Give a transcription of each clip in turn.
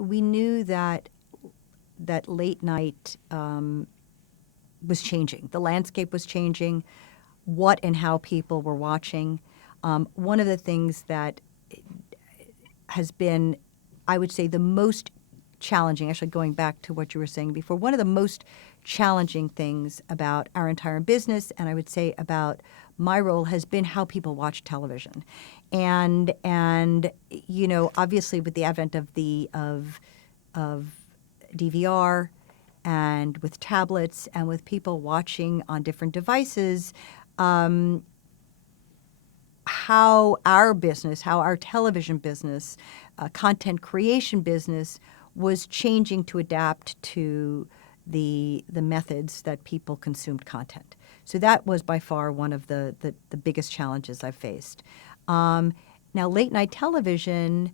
we knew that late night was changing. The landscape was changing. What and how people were watching. One of the things that has been, I would say, the most challenging, actually going back to what you were saying before, one of the most challenging things about our entire business, and I would say about my role, has been how people watch television. And obviously with the advent of DVR and with tablets and with people watching on different devices, how our business, how our television business, content creation business was changing to adapt to the methods that people consumed content. So that was by far one of the biggest challenges I've faced. Now, late night television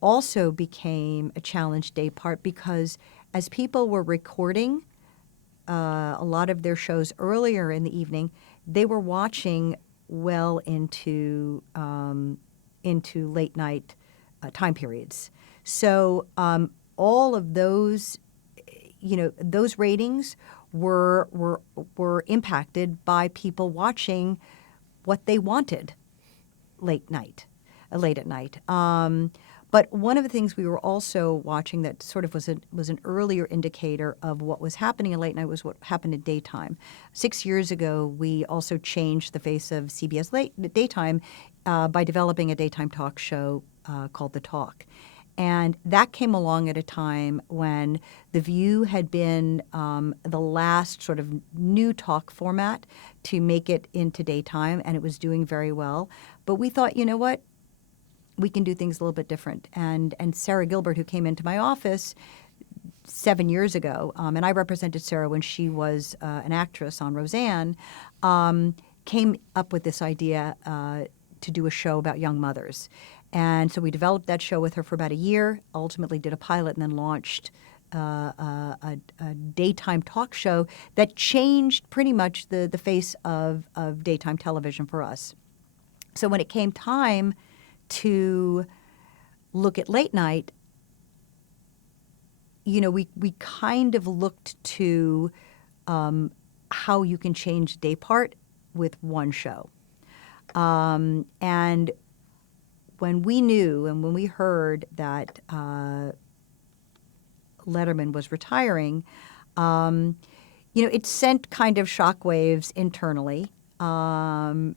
also became a challenge day part because as people were recording a lot of their shows earlier in the evening, they were watching well into late night time periods. So all of those, those ratings were impacted by people watching what they wanted late at night. But one of the things we were also watching that sort of was an earlier indicator of what was happening in late night was what happened in daytime. 6 years ago, we also changed the face of CBS daytime by developing a daytime talk show called The Talk. And that came along at a time when The View had been the last sort of new talk format to make it into daytime, and it was doing very well. But we thought, you know what? We can do things a little bit different. And Sarah Gilbert, who came into my office 7 years ago, and I represented Sarah when she was an actress on Roseanne, came up with this idea to do a show about young mothers. And so we developed that show with her for about a year, ultimately did a pilot, and then launched a daytime talk show that changed pretty much the face of daytime television for us. So when it came time to look at late night, we kind of looked to how you can change day part with one show. And when we knew and when we heard that Letterman was retiring, it sent kind of shockwaves internally. And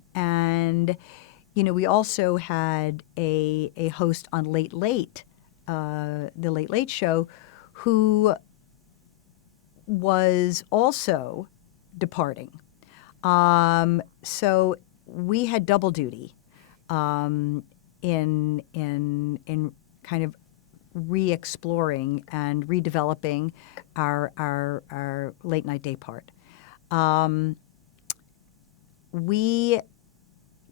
we also had a host on the Late Late Show, who was also departing. So we had double duty in kind of re-exploring and redeveloping our late night day part. We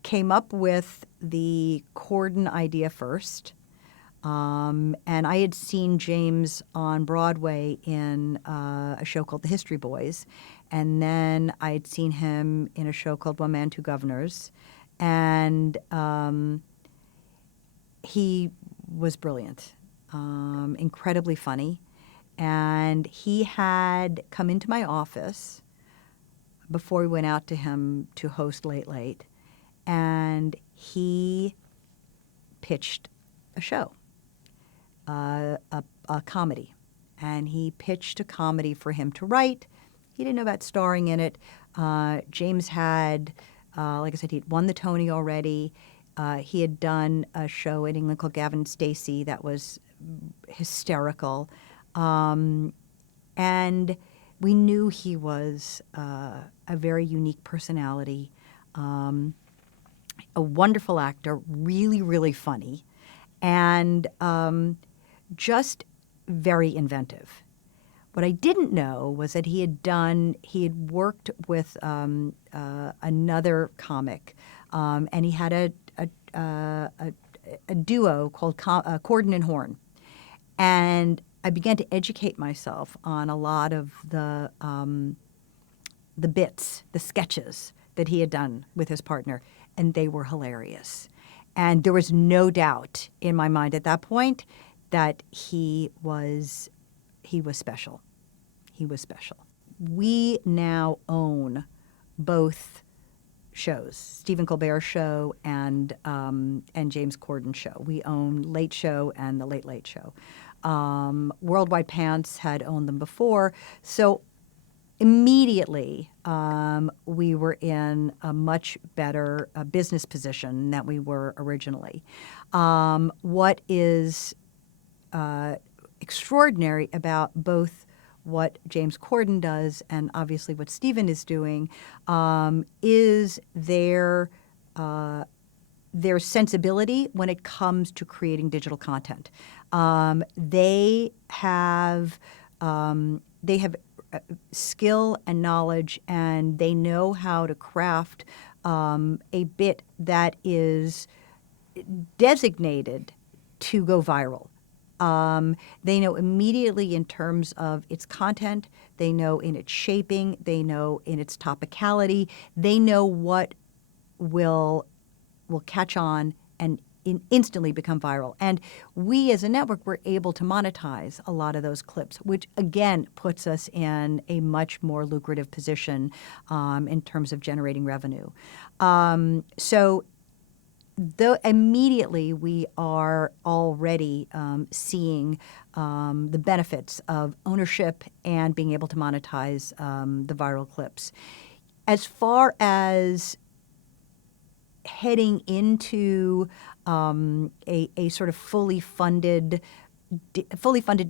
came up with the Corden idea first, and I had seen James on Broadway in a show called The History Boys, and then I had seen him in a show called One Man, Two Governors, and he was brilliant, incredibly funny, and he had come into my office before we went out to him to host Late Late, and he pitched a show, a comedy. And he pitched a comedy for him to write. He didn't know about starring in it. James had, like I said, he'd won the Tony already. He had done a show in England called Gavin and Stacey that was hysterical. And we knew he was a very unique personality, a wonderful actor, really, really funny, and just very inventive. What I didn't know was that he had worked with another comic, and he had a duo called Corden and Horn. And I began to educate myself on a lot of the bits, the sketches that he had done with his partner, and they were hilarious. And there was no doubt in my mind at that point that he was special. He was special. We now own both shows, Stephen Colbert's show and James Corden's show. We own Late Show and The Late Late Show. Worldwide Pants had owned them before, so immediately we were in a much better business position than we were originally. What is extraordinary about both what James Corden does and obviously what Stephen is doing is their sensibility when it comes to creating digital content. They have skill and knowledge, and they know how to craft a bit that is designated to go viral. They know immediately in terms of its content, they know in its shaping, they know in its topicality, they know what will catch on and instantly become viral. And we as a network were able to monetize a lot of those clips, which again puts us in a much more lucrative position in terms of generating revenue. So though immediately we are already seeing the benefits of ownership and being able to monetize the viral clips. As far as heading into a sort of fully funded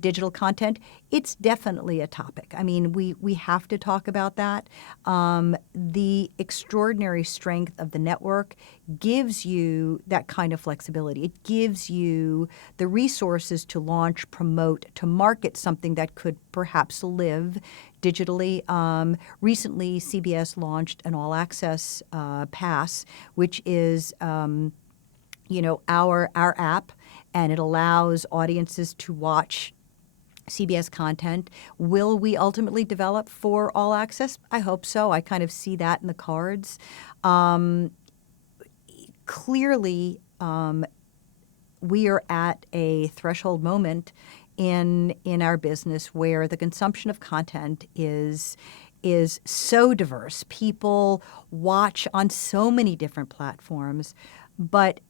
digital content, it's definitely a topic. I mean, we have to talk about that. The extraordinary strength of the network gives you that kind of flexibility. It gives you the resources to launch, promote, to market something that could perhaps live digitally. Recently, CBS launched an all-access pass, which is our app, and it allows audiences to watch CBS content. Will we ultimately develop for all access? I hope so. I kind of see that in the cards. Clearly, we are at a threshold moment in our business where the consumption of content is so diverse. People watch on so many different platforms, but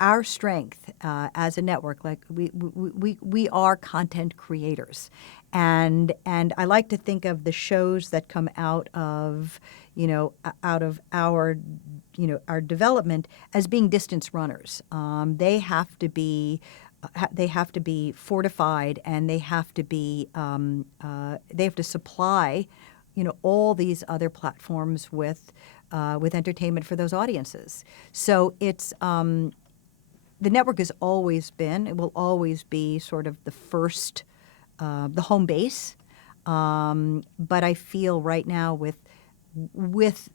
our strength as a network, like we are content creators, and I like to think of the shows that come out of our our development as being distance runners. They have to be fortified, and they have to supply all these other platforms with entertainment for those audiences. So it's the network has always been, it will always be sort of the first, the home base. But I feel right now with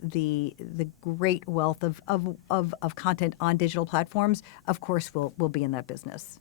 the great wealth of content on digital platforms, of course we'll be in that business.